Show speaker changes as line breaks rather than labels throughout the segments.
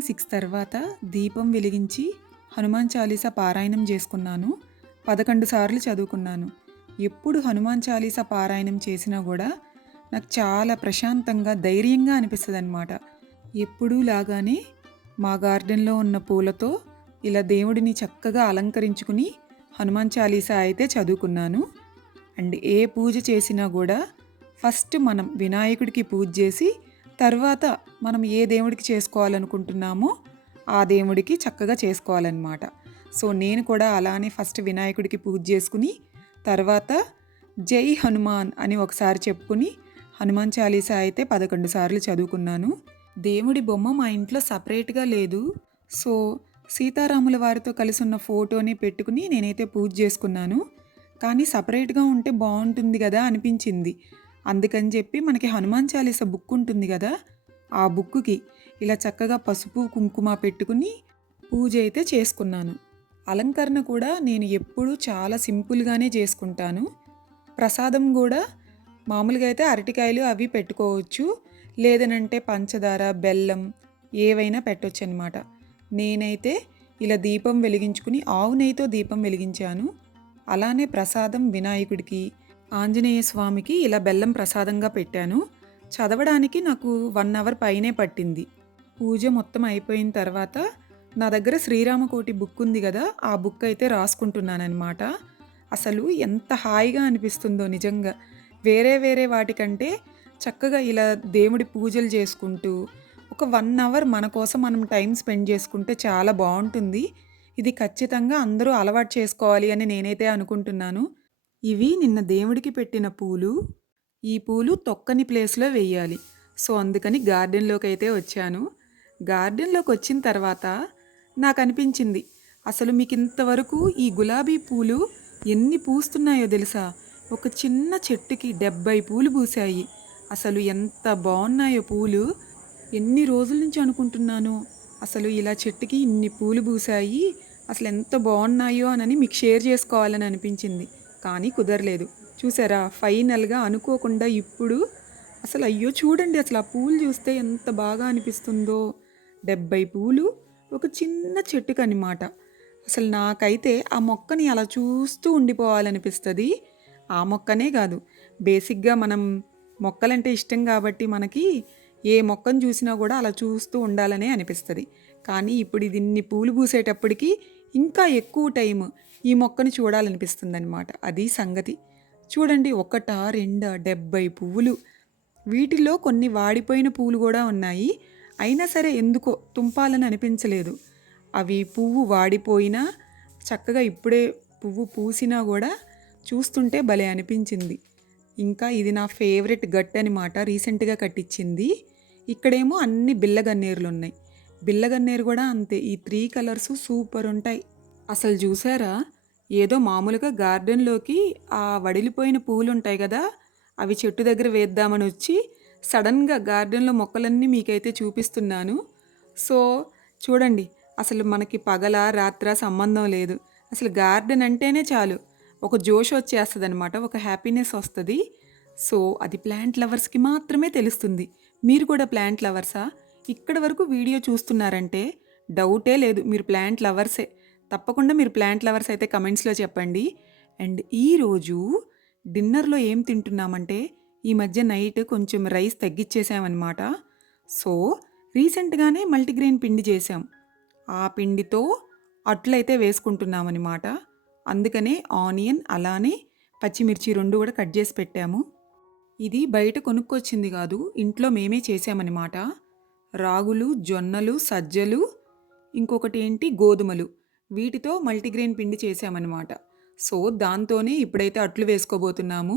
Six తర్వాత దీపం వెలిగించి హనుమాన్ చాలీసా పారాయణం చేసుకున్నాను. పదకొండు సార్లు చదువుకున్నాను. ఎప్పుడు హనుమాన్ చాలీసా పారాయణం చేసినా కూడా నాకు చాలా ప్రశాంతంగా ధైర్యంగా అనిపిస్తుంది అనమాట ఎప్పుడూ లాగానే మా గార్డెన్లో ఉన్న పూలతో ఇలా దేవుడిని చక్కగా అలంకరించుకుని హనుమాన్ చాలీసా అయితే చదువుకున్నాను. అండ్ ఏ పూజ చేసినా కూడా ఫస్ట్ మనం వినాయకుడికి పూజ చేసి తర్వాత మనం ఏ దేవుడికి చేసుకోవాలనుకుంటున్నామో ఆ దేవుడికి చక్కగా చేసుకోవాలన్నమాట. సో నేను కూడా అలానే ఫస్ట్ వినాయకుడికి పూజ చేసుకుని తర్వాత జై హనుమాన్ అని ఒకసారి చెప్పుకుని హనుమాన్ చాలీసా అయితే పదకొండు సార్లు చదువుకున్నాను. దేవుడి బొమ్మ మా ఇంట్లో సపరేట్గా లేదు. సో సీతారాముల వారితో కలిసి ఉన్న ఫోటోని పెట్టుకుని నేనైతే పూజ చేసుకున్నాను. కానీ సపరేట్గా ఉంటే బాగుంటుంది కదా అనిపించింది. అందుకని చెప్పి మనకి హనుమాన్ చాలీస బుక్ ఉంటుంది కదా ఆ బుక్కి ఇలా చక్కగా పసుపు కుంకుమ పెట్టుకుని పూజ అయితే చేసుకున్నాను. అలంకరణ కూడా నేను ఎప్పుడూ చాలా సింపుల్గానే చేసుకుంటాను. ప్రసాదం కూడా మామూలుగా అయితే అరటికాయలు అవి పెట్టుకోవచ్చు లేదనంటే పంచదార బెల్లం ఏవైనా పెట్టొచ్చు అనమాట నేనైతే ఇలా దీపం వెలిగించుకుని ఆవు నెయ్యితో దీపం వెలిగించాను. అలానే ప్రసాదం వినాయకుడికి ఆంజనేయ స్వామికి ఇలా బెల్లం ప్రసాదంగా పెట్టాను. చదవడానికి నాకు వన్ అవర్ పైనే పట్టింది. పూజ మొత్తం అయిపోయిన తర్వాత నా దగ్గర శ్రీరామకోటి బుక్ ఉంది కదా ఆ బుక్ అయితే రాసుకుంటున్నానమాట అసలు ఎంత హాయిగా అనిపిస్తుందో నిజంగా. వేరే వేరే వాటికంటే చక్కగా ఇలా దేవుడి పూజలు చేసుకుంటూ ఒక వన్ అవర్ మన కోసం మనం టైం స్పెండ్ చేసుకుంటే చాలా బాగుంటుంది. ఇది ఖచ్చితంగా అందరూ అలవాటు చేసుకోవాలి అని నేనైతే అనుకుంటున్నాను. ఇవి నిన్న దేవుడికి పెట్టిన పూలు. ఈ పూలు తొక్కని ప్లేస్లో వేయాలి. సో అందుకని గార్డెన్లోకి అయితే వచ్చాను. గార్డెన్లోకి వచ్చిన తర్వాత నాకు అనిపించింది అసలు మీకు ఇంతవరకు ఈ గులాబీ పూలు ఎన్ని పూస్తున్నాయో తెలుసా? ఒక చిన్న చెట్టుకి డెబ్బై పూలు పూసాయి అసలు ఎంత బాగున్నాయో పూలు. ఎన్ని రోజుల నుంచి అనుకుంటున్నాను? అసలు ఇలా చెట్టుకి ఇన్ని పూలు పూసాయి అసలు ఎంత బాగున్నాయో అని మీకు షేర్ చేసుకోవాలని అనిపించింది. కానీ కుదరలేదు. చూసారా? ఫైనల్గా అనుకోకుండా ఇప్పుడు అసలు అయ్యో చూడండి అసలు ఆ పూలు చూస్తే ఎంత బాగా అనిపిస్తుందో. డెబ్బై పూలు ఒక చిన్న చెట్టుకు అనమాట అసలు నాకైతే ఆ మొక్కని అలా చూస్తూ ఉండిపోవాలనిపిస్తుంది. ఆ మొక్కనే కాదు. బేసిక్గా మనం మొక్కలంటే ఇష్టం కాబట్టి మనకి ఏ మొక్కను చూసినా కూడా అలా చూస్తూ ఉండాలనే అనిపిస్తుంది. కానీ ఇప్పుడు ఇది ఇన్ని పూలు పూసేటప్పటికి ఇంకా ఎక్కువ టైం ఈ మొక్కను చూడాలనిపిస్తుందన్నమాట. అది సంగతి. చూడండి ఒకట రెండ డెబ్బై పువ్వులు. వీటిలో కొన్ని వాడిపోయిన పువ్వులు కూడా ఉన్నాయి. అయినా సరే ఎందుకో తుంపాలని అనిపించలేదు. అవి పువ్వు వాడిపోయినా చక్కగా ఇప్పుడే పువ్వు పూసినా కూడా చూస్తుంటే భలే అనిపించింది. ఇంకా ఇది నా ఫేవరెట్ గట్ అనమాట రీసెంట్గా కట్టించింది. ఇక్కడేమో అన్ని బిల్లగన్నేరులు ఉన్నాయి బిల్లగన్నేరు కూడా అంతే. ఈ త్రీ కలర్స్ సూపర్ ఉంటాయి. అసలు చూసారా? ఏదో మామూలుగా గార్డెన్లోకి ఆ వడిలిపోయిన పూలు ఉంటాయి కదా? అవి చెట్టు దగ్గర వేద్దామని వచ్చి సడన్గా గార్డెన్లో మొక్కలన్నీ మీకైతే చూపిస్తున్నాను. సో చూడండి. అసలు మనకి పగల రాత్ర సంబంధం లేదు. అసలు గార్డెన్ అంటేనే చాలు. ఒక జోష్ వచ్చేస్తుంది అనమాట ఒక హ్యాపీనెస్ వస్తుంది. సో అది ప్లాంట్ లవర్స్కి మాత్రమే తెలుస్తుంది. మీరు కూడా ప్లాంట్ లవర్సా? ఇక్కడ వరకు వీడియో చూస్తున్నారంటే డౌటే లేదు. మీరు ప్లాంట్ లవర్సే తప్పకుండా మీరు ప్లాంట్ లవర్స్ అయితే కమెంట్స్లో చెప్పండి. అండ్ ఈరోజు డిన్నర్లో ఏం తింటున్నామంటే ఈ మధ్య నైట్ కొంచెం రైస్ తగ్గించేసామన్నమాట సో రీసెంట్గానే మల్టీగ్రెయిన్ పిండి చేసాం. ఆ పిండితో అట్లయితే వేసుకుంటున్నామన్నమాట. అందుకనే ఆనియన్ అలానే పచ్చిమిర్చి రెండు కూడా కట్ చేసి పెట్టాము. ఇది బయట కొనుక్కొచ్చింది కాదు ఇంట్లో మేమే చేసామన్నమాట. రాగులు జొన్నలు సజ్జలు ఇంకొకటి ఏంటి? గోధుమలు. వీటితో మల్టీగ్రెయిన్ పిండి చేసామన్నమాట సో దాంతోనే ఇప్పుడైతే అట్లు వేసుకోబోతున్నాము.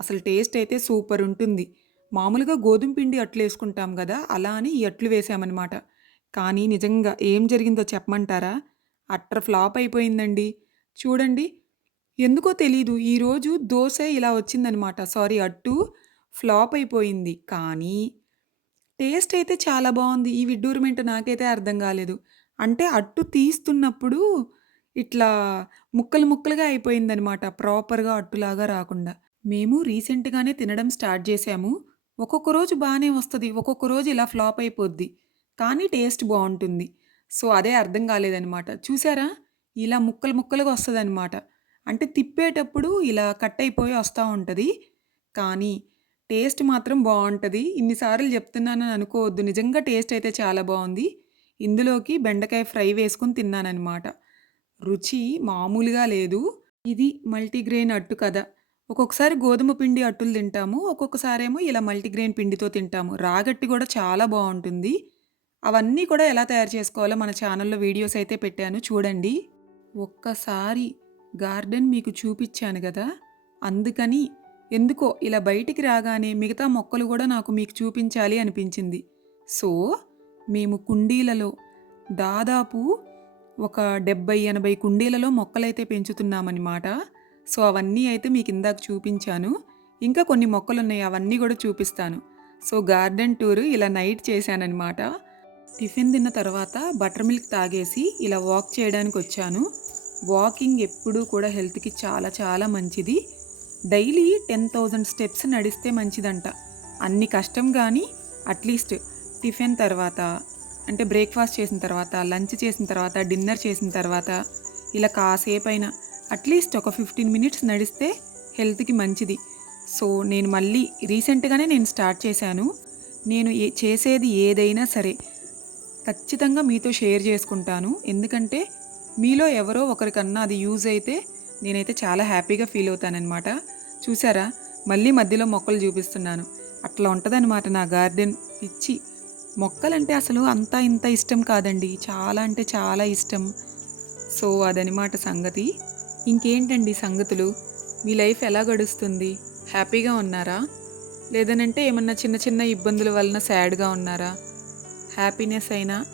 అసలు టేస్ట్ అయితే సూపర్ ఉంటుంది. మామూలుగా గోధుమ పిండి అట్లు వేసుకుంటాం కదా అలా అని ఈ అట్లు వేసామన్నమాట. కానీ నిజంగా ఏం జరిగిందో చెప్పమంటారా? అట్ర ఫ్లాప్ అయిపోయిందండి. చూడండి. ఎందుకో తెలీదు. ఈరోజు దోశ ఇలా వచ్చిందనమాట సారీ అట్టు ఫ్లాప్ అయిపోయింది. కానీ టేస్ట్ అయితే చాలా బాగుంది. ఈ విడ్డూరమేంటో నాకైతే అర్థం కాలేదు. అంటే అట్టు తీస్తున్నప్పుడు ఇట్లా ముక్కలు ముక్కలుగా అయిపోయిందనమాట. ప్రాపర్గా అట్టులాగా రాకుండా. మేము రీసెంట్గానే తినడం స్టార్ట్ చేసాము ఒక్కొక్క రోజు బాగానే వస్తుంది. ఒక్కొక్క రోజు ఇలా ఫ్లాప్ అయిపోద్ది. కానీ టేస్ట్ బాగుంటుంది. సో అదే అర్థం కాలేదనమాట. చూసారా? ఇలా ముక్కలు ముక్కలుగా వస్తుందన్నమాట అంటే తిప్పేటప్పుడు ఇలా కట్ అయిపోయి వస్తూ ఉంటుంది. కానీ టేస్ట్ మాత్రం బాగుంటుంది ఇన్నిసార్లు చెప్తున్నానని అనుకోవద్దు. నిజంగా టేస్ట్ అయితే చాలా బాగుంది ఇందులోకి బెండకాయ ఫ్రై వేసుకొని తిన్నానన్నమాట. రుచి మామూలుగా లేదు. ఇది మల్టీగ్రెయిన్ అట్టు కదా ఒక్కొక్కసారి గోధుమ పిండి అట్టులు తింటాము. ఒక్కొక్కసారి ఏమో ఇలా మల్టీగ్రెయిన్ పిండితో తింటాము. రాగట్టి కూడా చాలా బాగుంటుంది అవన్నీ కూడా ఎలా తయారు చేసుకోవాలో మన ఛానల్లో వీడియోస్ అయితే పెట్టాను. చూడండి. ఒక్కసారి గార్డెన్ మీకు చూపించాను కదా? అందుకని ఎందుకో ఇలా బయటికి రాగానే మిగతా మొక్కలు కూడా నాకు మీకు చూపించాలి అనిపించింది. సో మేము కుండీలలో దాదాపు ఒక డెబ్బై ఎనభై కుండీలలో మొక్కలైతే పెంచుతున్నామన్నమాట. సో అవన్నీ అయితే మీకు ఇందాక చూపించాను. ఇంకా కొన్ని మొక్కలు ఉన్నాయి అవన్నీ కూడా చూపిస్తాను. సో గార్డెన్ టూర్ ఇలా నైట్ చేశానన్నమాట. టిఫిన్ తిన్న తర్వాత బటర్ మిల్క్ తాగేసి ఇలా వాక్ చేయడానికి వచ్చాను. వాకింగ్ ఎప్పుడూ కూడా హెల్త్కి చాలా చాలా మంచిది. డైలీ టెన్ థౌజండ్ స్టెప్స్ నడిస్తే మంచిదంట. అన్ని కష్టం కానీ అట్లీస్ట్ టిఫిన్ తర్వాత అంటే బ్రేక్ఫాస్ట్ చేసిన తర్వాత లంచ్ చేసిన తర్వాత డిన్నర్ చేసిన తర్వాత ఇలా కాసేపైనా అట్లీస్ట్ ఒక ఫిఫ్టీన్ మినిట్స్ నడిస్తే హెల్త్కి మంచిది. సో నేను మళ్ళీ రీసెంట్గానే నేను స్టార్ట్ చేశాను. నేను ఏ చేసేది ఏదైనా సరే ఖచ్చితంగా మీతో షేర్ చేసుకుంటాను. ఎందుకంటే మీలో ఎవరో ఒకరికన్నా అది యూజ్ అయితే నేనైతే చాలా హ్యాపీగా ఫీల్ అవుతానన్నమాట. చూసారా? మళ్ళీ మధ్యలో మొక్కలు చూపిస్తున్నాను. అట్లా ఉంటుందన్నమాట నా గార్డెన్. పిచ్చి. మొక్కలంటే అసలు అంత ఇంత ఇష్టం కాదండి. చాలా అంటే చాలా ఇష్టం. సో అదనమాట సంగతి. ఇంకేంటండి సంగతులు? మీ లైఫ్ ఎలా గడుస్తుంది? హ్యాపీగా ఉన్నారా? లేదనంటే ఏమన్నా చిన్న చిన్న ఇబ్బందుల వలన సాడ్గా ఉన్నారా? హ్యాపీనెస్ అయినా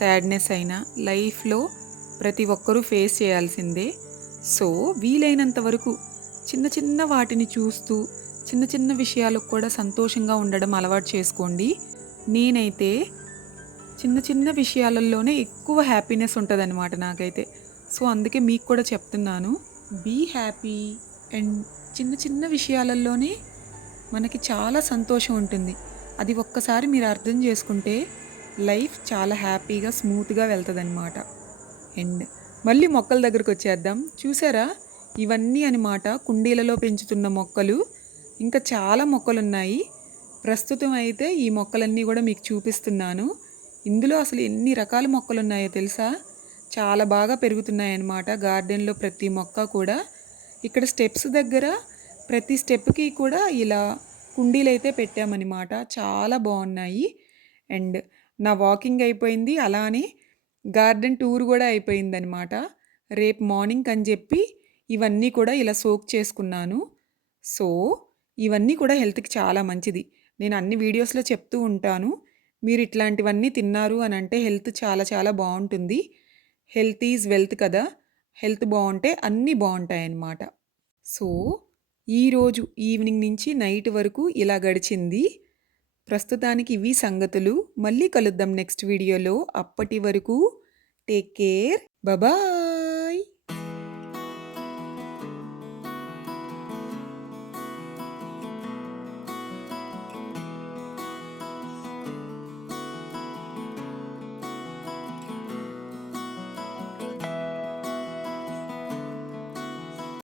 సాడ్నెస్ అయినా లైఫ్లో ప్రతి ఒక్కరూ ఫేస్ చేయాల్సిందే. సో వీలైనంత వరకు చిన్న చిన్న వాటిని చూస్తూ చిన్న చిన్న విషయాలకు కూడా సంతోషంగా ఉండడం అలవాటు చేసుకోండి. నేనైతే చిన్న చిన్న విషయాలలోనే ఎక్కువ హ్యాపీనెస్ ఉంటుందన్నమాట నాకైతే. సో అందుకే మీకు కూడా చెప్తున్నాను. బీ హ్యాపీ అండ్ చిన్న చిన్న విషయాలలోనే మనకి చాలా సంతోషం ఉంటుంది. అది ఒక్కసారి మీరు అర్థం చేసుకుంటే లైఫ్ చాలా హ్యాపీగా స్మూత్గా వెళ్తుందన్నమాట. అండ్ మళ్ళీ మొక్కల దగ్గరకు వచ్చేద్దాం. చూసారా? ఇవన్నీ అనమాట కుండీలలో పెంచుతున్న మొక్కలు. ఇంకా చాలా మొక్కలు ఉన్నాయి ప్రస్తుతం అయితే ఈ మొక్కలన్నీ కూడా మీకు చూపిస్తున్నాను. ఇందులో అసలు ఎన్ని రకాల మొక్కలు ఉన్నాయో తెలుసా? చాలా బాగా పెరుగుతున్నాయన్నమాట గార్డెన్లో ప్రతి మొక్క కూడా. ఇక్కడ స్టెప్స్ దగ్గర ప్రతి స్టెప్కి కూడా ఇలా కుండీలు అయితే పెట్టామన్నమాట. చాలా బాగున్నాయి. అండ్ నా వాకింగ్ అయిపోయింది. అలానే గార్డెన్ టూర్ కూడా అయిపోయిందనమాట రేపు మార్నింగ్ అని చెప్పి ఇవన్నీ కూడా ఇలా సోక్ చేసుకున్నాను. సో ఇవన్నీ కూడా హెల్త్కి చాలా మంచిది. నేను అన్ని వీడియోస్లో చెప్తూ ఉంటాను. మీరు ఇట్లాంటివన్నీ తిన్నారు అని అంటే హెల్త్ చాలా చాలా బాగుంటుంది. హెల్త్ ఈజ్ వెల్త్ కదా. హెల్త్ బాగుంటే అన్నీ బాగుంటాయి అన్నమాట సో ఈరోజు ఈవినింగ్ నుంచి నైట్ వరకు ఇలా గడిచింది. ప్రస్తుతానికి ఇవి సంగతులు. మళ్ళీ కలుద్దాం నెక్స్ట్ వీడియోలో. అప్పటి వరకు టేక్ కేర్. బాయ్